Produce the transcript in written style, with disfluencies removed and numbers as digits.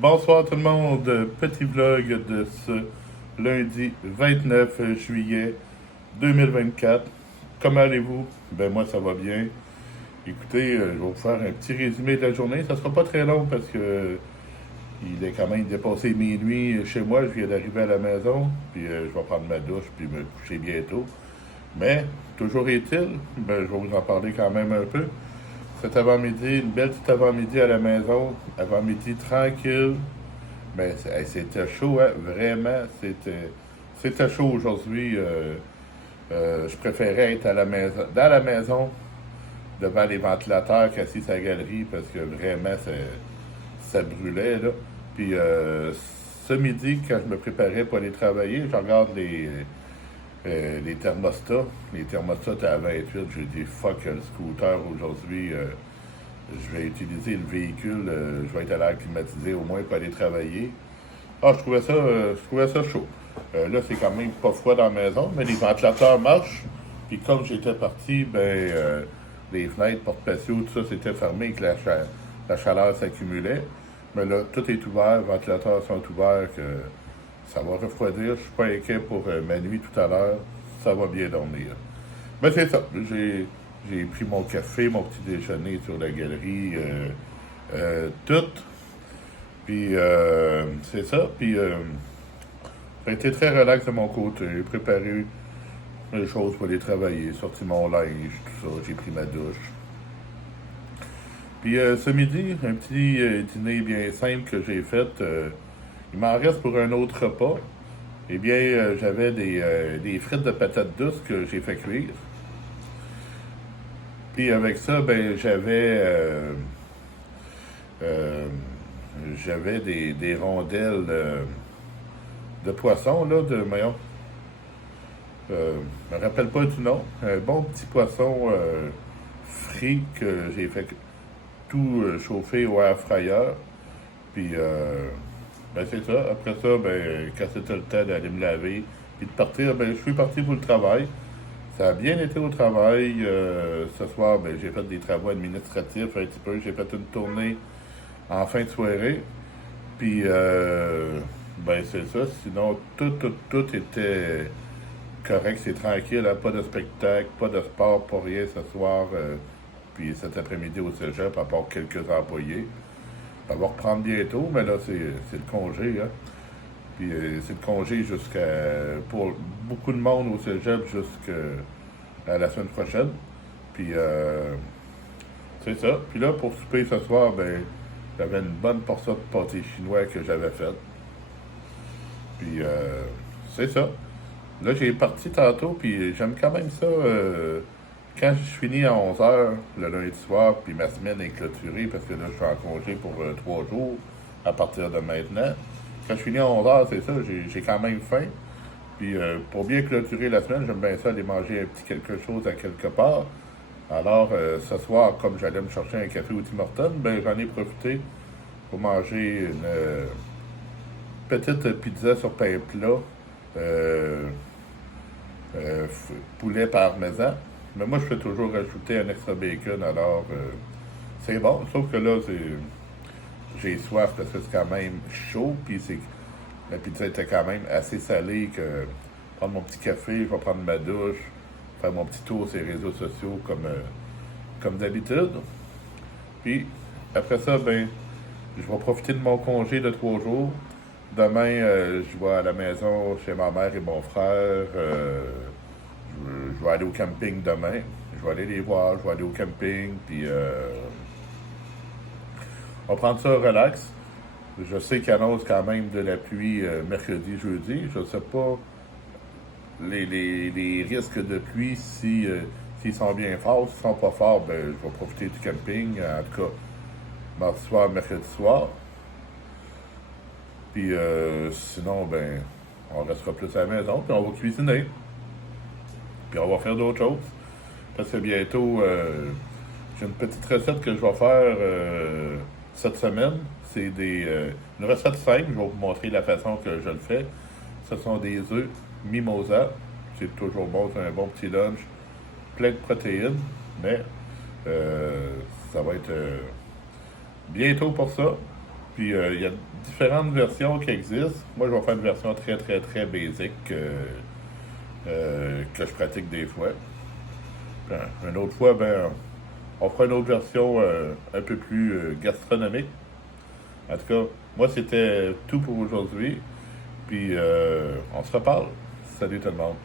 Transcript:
Bonsoir tout le monde, petit vlog de ce lundi 29 juillet 2024. Comment allez-vous? Ben moi ça va bien. Écoutez, je vais vous faire un petit résumé de la journée. Ça sera pas très long parce que il est quand même dépassé minuit chez moi. Je viens d'arriver à la maison, puis je vais prendre ma douche puis me coucher bientôt. Mais toujours est-il, ben, je vais vous en parler quand même un peu. Cet avant-midi, une belle petite avant-midi à la maison, avant-midi tranquille. Ben, c'était chaud, hein? Vraiment, c'était chaud aujourd'hui. Je préférais être à la maison, dans la maison, devant les ventilateurs qu'assis à la galerie, parce que vraiment, ça brûlait, là. Puis, ce midi, quand je me préparais pour aller travailler, je regarde les thermostats. Les thermostats étaient à 28. J'ai dit, fuck le scooter aujourd'hui. Je vais utiliser le véhicule, je vais être à l'air climatisé au moins pour aller travailler. Ah, je trouvais ça chaud. Là, c'est quand même pas froid dans la maison, mais les ventilateurs marchent. Puis comme j'étais parti, les fenêtres, portes patio, tout ça, c'était fermé et que la chaleur s'accumulait. Mais là, tout est ouvert, les ventilateurs sont ouverts, que ça va refroidir. Je suis pas inquiet pour ma nuit tout à l'heure. Ça va bien dormir. Mais c'est ça. J'ai pris mon café, mon petit déjeuner sur la galerie, tout. Puis c'est ça. Puis ça a été très relax de mon côté. J'ai préparé les choses pour aller travailler, sorti mon linge, tout ça. J'ai pris ma douche. Puis ce midi, un petit dîner bien simple que j'ai fait. Il m'en reste pour un autre repas. Eh bien, j'avais des frites de patates douces que j'ai fait cuire. Puis avec ça, ben euh, j'avais des rondelles de poisson, là, je me rappelle pas du nom. Un bon petit poisson frit que j'ai fait tout chauffer au air fryer. Puis, ben c'est ça. Après ça, ben, quand c'était le temps d'aller me laver puis de partir, ben, je suis parti pour le travail. Ça a bien été au travail. Ce soir, ben, j'ai fait des travaux administratifs un petit peu. J'ai fait une tournée en fin de soirée. Puis, ben, c'est ça. Sinon, tout était correct. C'est tranquille. Hein? Pas de spectacle, pas de sport, pas rien ce soir. Puis cet après-midi au cégep, à part quelques employés. Ça va reprendre bientôt, mais là, c'est le congé. Hein? Puis c'est le congé pour beaucoup de monde au cégep jusqu'à la semaine prochaine. Puis c'est ça. Puis là, pour souper ce soir, ben, j'avais une bonne portion de pâté chinois que j'avais faite. Puis c'est ça. Là, j'ai parti tantôt, puis j'aime quand même ça. Quand je finis à 11 h le lundi soir, puis ma semaine est clôturée, parce que là, je suis en congé pour 3 jours à partir de maintenant. Quand je finis à 11 h, c'est ça, j'ai quand même faim. Puis pour bien clôturer la semaine, j'aime bien ça aller manger un petit quelque chose à quelque part. Alors ce soir, comme j'allais me chercher un café au Tim Hortons, ben j'en ai profité pour manger une petite pizza sur pain plat, euh, poulet parmesan. Mais moi, je fais toujours rajouter un extra bacon, alors c'est bon. Sauf que là, j'ai soif parce que c'est quand même chaud, puis la pizza était quand même assez salée que prendre mon petit café, je vais prendre ma douche, faire mon petit tour sur les réseaux sociaux comme d'habitude. Puis après ça, ben, je vais profiter de mon congé de 3 jours. Demain, je vais à la maison chez ma mère et mon frère. Je vais aller au camping demain. Je vais aller les voir, je vais aller au camping, puis on va prendre ça relax. Je sais qu'il annonce quand même de la pluie mercredi, jeudi. Je ne sais pas les risques de pluie s'ils sont bien forts. S'ils sont pas forts, ben, je vais profiter du camping. En tout cas, mardi soir, mercredi soir. Puis sinon, ben, on restera plus à la maison, puis on va cuisiner. Puis on va faire d'autres choses. Parce que bientôt, j'ai une petite recette que je vais faire cette semaine. C'est une recette simple. Je vais vous montrer la façon que je le fais. Ce sont des œufs mimosa. C'est toujours bon, c'est un bon petit lunch. Plein de protéines. Mais ça va être bientôt pour ça. Puis il y a différentes versions qui existent. Moi, je vais faire une version très, très, très basique que je pratique des fois. Puis, une autre fois, ben, on fera une autre version un peu plus gastronomique. En tout cas, moi, c'était tout pour aujourd'hui. Puis on se reparle. Salut tout le monde.